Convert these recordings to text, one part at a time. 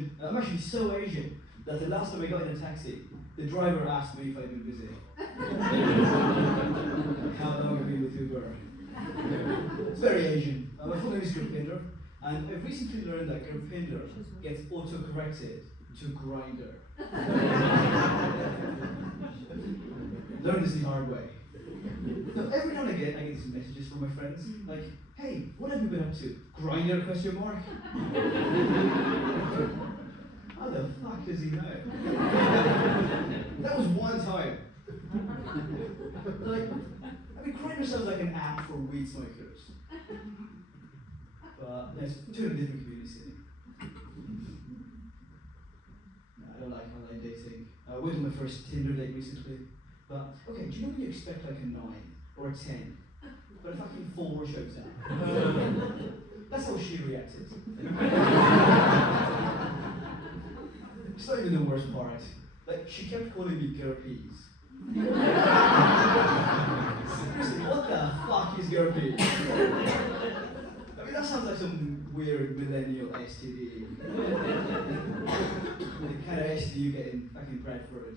Asian. I'm actually so Asian that the last time I got in a taxi, the driver asked me if I'd been busy. How long have you been with Uber? It's very Asian. My full name is Gurpinder, and I've recently learned that Gurpinder gets auto-corrected to Grinder. Learned this the hard way. So every now and again, I get these messages from my friends, like, "Hey, what have you been up to? Grinder? Question mark." How the fuck does he know? That was one time. Like, I mean, Grindr sounds like an app for weed smokers. But it's two different communities. No, I don't like online dating. I went on my first Tinder date recently. But, okay, do you know when you expect like a 9 or a 10? But a fucking 4 shows up. That's how she reacted. It's not even the worst part. Like, she kept calling me Gurpies. Seriously, what the fuck is Gurpies? I mean, that sounds like some weird millennial STD. The kind of STD you get in fucking Bradford.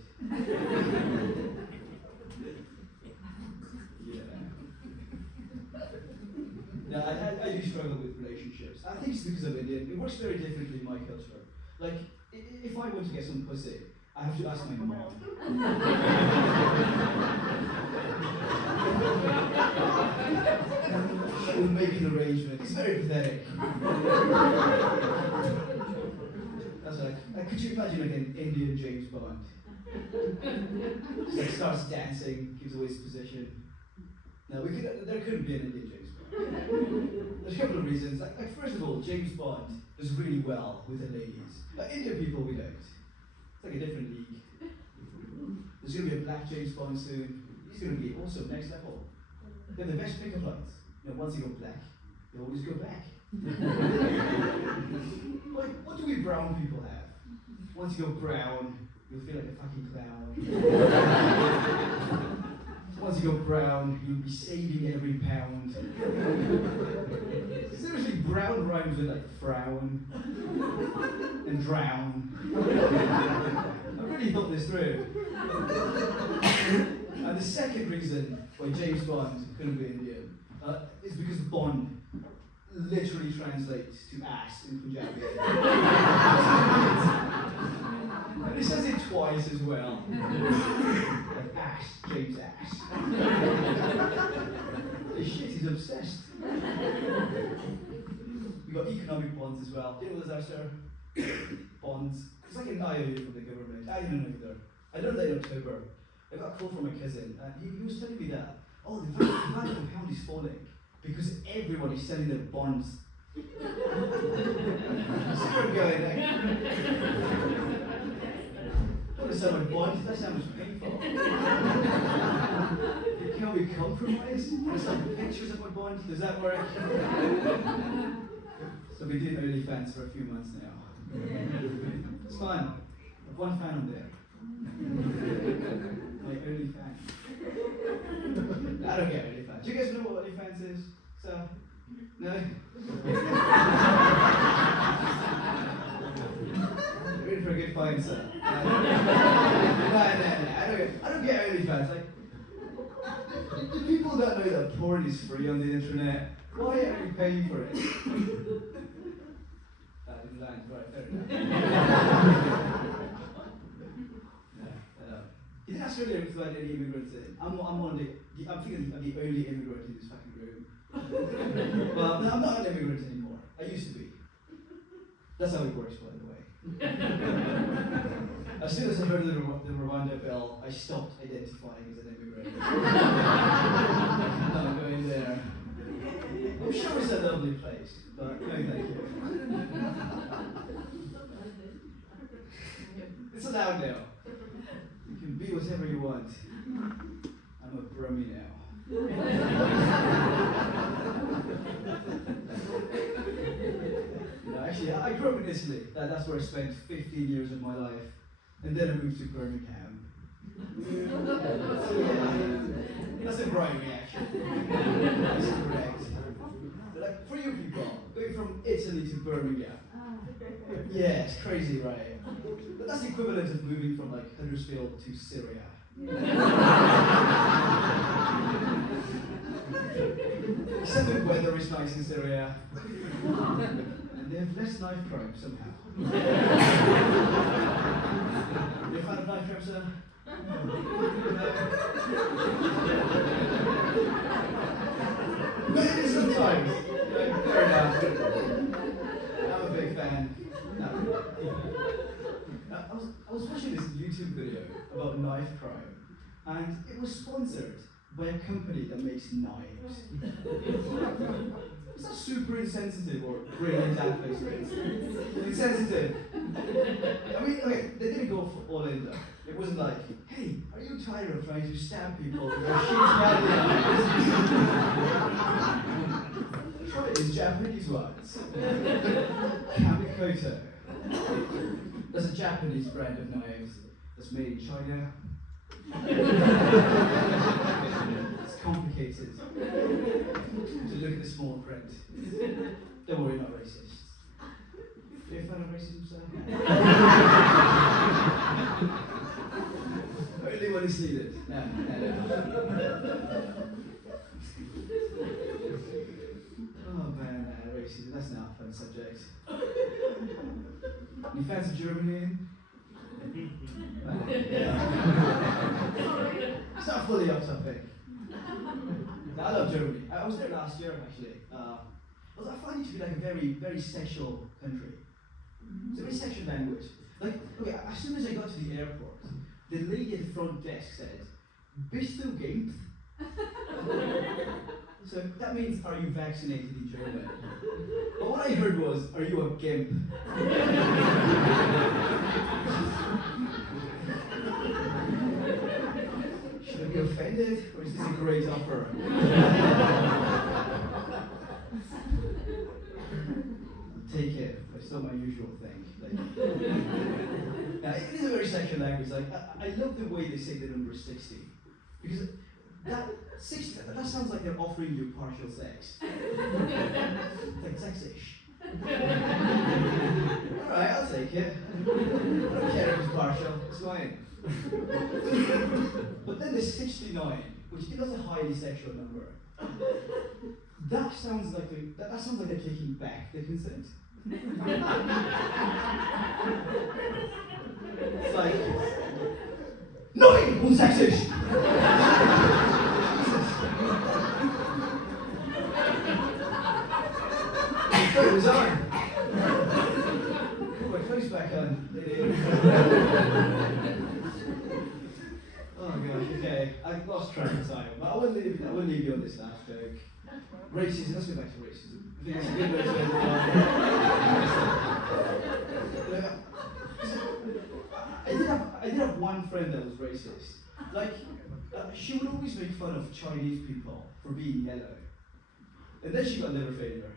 Yeah, I do struggle with relationships. I think it's because I'm Indian. It works very differently in my culture. Like, if I want to get some pussy, I have to ask my mom. She will make an arrangement. It's very pathetic. That's like could you imagine like an Indian James Bond? Just like starts dancing, gives away his position. No, there couldn't be an Indian James Bond. There's a couple of reasons. Like first of all, James Bond does really well with the ladies. Indian people, we don't. It's like a different league. There's going to be a black James Bond soon. He's going to be awesome, next level. They have the best pickup lines. You know, once you go black, they always go back. Like, what do we brown people have? Once you go brown, you'll feel like a fucking clown. Once you go brown, you'll be saving every pound. Seriously, brown rhymes with like frown and drown. I really thought this through. And the second reason why James Bond couldn't be Indian is because Bond literally translates to ass in Punjabi. And it says it twice as well. Like ass, James Ass. Holy shit, he's obsessed. We got economic bonds as well. Do you know what those are, sir? Bonds. It's like an IOU from the government. I didn't know either. I learned that in October. I got a call from my cousin, and he was telling me that, oh, the value of the pound is falling because everyone is selling their bonds. So I'm going like, don't want to sell my bonds, that sounds painful. Can we compromise? Can I sell pictures of my bond? Does that work? So we did OnlyFans for a few months now. It's fun. I've one fan on there. My OnlyFans. I don't get OnlyFans. Do you guys know what OnlyFans is? So, no? You're in for a good find, sir. No, I don't get OnlyFans. Like, do people not know that porn is free on the internet? Why are you paying for it? That didn't land. Right, fair enough. You didn't ask earlier if there were any immigrants in. I'm thinking I'm the only immigrant in this fucking room. Well, no, I'm not an immigrant anymore. I used to be. That's how it works, by the way. As soon as I heard the Rwanda bill, I stopped identifying as an immigrant. I'm not going there. I'm sure it's a lovely place, but no thank you. It's allowed now. You can be whatever you want. I'm a Brummie now. No, actually, I grew up in Italy. That's where I spent 15 years of my life. And then I moved to Birmingham. That's a right reaction. That's correct. But like, for you people, going from Italy to Birmingham, Yeah, it's crazy, right? But that's the equivalent of moving from like Huddersfield to Syria. Except the weather is nice in Syria. And they have less knife crime somehow. You a fan of knife crime, sir? Maybe sometimes. Fair enough. I'm a big fan. No. I was watching this YouTube video about knife crime, and it was sponsored by a company that makes knives. Is that super insensitive or brilliant ad placement? Insensitive. I mean, okay, they didn't go for all in though. It wasn't like, hey, are you tired of trying to stab people with your shitty eyes? Try these Japanese ones. Kamikoto. There's a Japanese brand of knives that's made in China. It's complicated to look at the small print. Don't worry, not racist. Are you a fan of racism, sir? Only when it's needed. No. Oh man, racism, that's not a fun subject. Any fans of Germany? It's not fully off topic. I love Germany. I was there last year actually. I find it to be like a very, very sexual country. It's a very sexual language. Like, okay, as soon as I got to the airport, the lady at the front desk said, "Bist du geimpft?" So that means, are you vaccinated in German? But what I heard was, are you a gimp? Should I be offended, or is this a great offer? Take it, but it's not my usual thing. Now, it is a very sexual language. Like, I love the way they say the number 60. Because that sounds like they're offering you partial sex. Like sex-ish. Alright, I'll take it. I don't care if it's partial, it's fine. But then there's 69, which is a highly sexual number. That sounds like they're taking back the consent. It's like, nein, unsexisch! It was on. Put my face back on. Oh gosh, okay. I've lost track of time, but I will leave you on this last joke. Racism, let's go back to racism. I think that's a good way to end the I did have one friend that was racist. Like, she would always make fun of Chinese people for being yellow. And then she got liver failure.